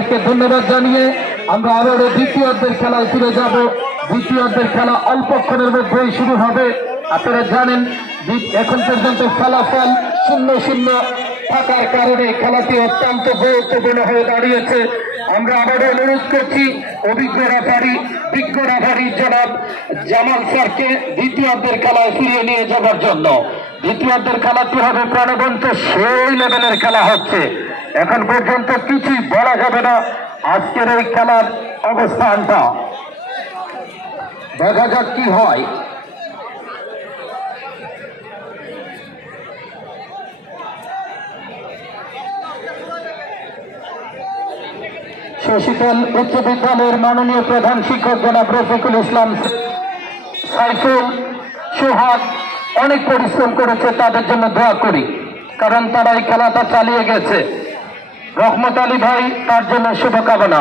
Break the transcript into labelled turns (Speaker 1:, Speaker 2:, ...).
Speaker 1: ধন্যবাদ জানিয়ে আমরা আবারও দ্বিতীয়দের খেলায় ফিরে যাব। দ্বিতীয়দের খেলা অল্পক্ষণের মধ্যেই শুরু হবে। আপনারা জানেন এখন পর্যন্ত ফলাফল শূন্য শূন্য থাকার কারণে খেলাটি অত্যন্ত গুরুত্বপূর্ণ হয়ে দাঁড়িয়েছে। আমরা আবারও অনুরোধ করছি, অভিজ্ঞ রেফারি বিজ্ঞ রেফারি জনাব জামাল স্যারকে দ্বিতীয়দের খেলায় ফিরিয়ে নিয়ে যাবার জন্য। দ্বিতীয়দের খেলাটি হবে প্রাণবন্ত সেই লেভেলের খেলা হচ্ছে। এখন পর্যন্ত কিছুই বলা যাবে না। আজকের এই খেলার অবস্থানটা। দেখা যাক কি হয়। শশীতল উচ্চ বিদ্যালয়ের মাননীয় প্রধান শিক্ষক জনাব রফিকুল ইসলাম সাইফুল, সোহাগ অনেক পরিশ্রম করেছে, তাদের জন্য দোয়া করি, কারণ তারা এই খেলাটা চালিয়ে গেছে। রহমত আলী ভাই তার জন্য শুভকামনা।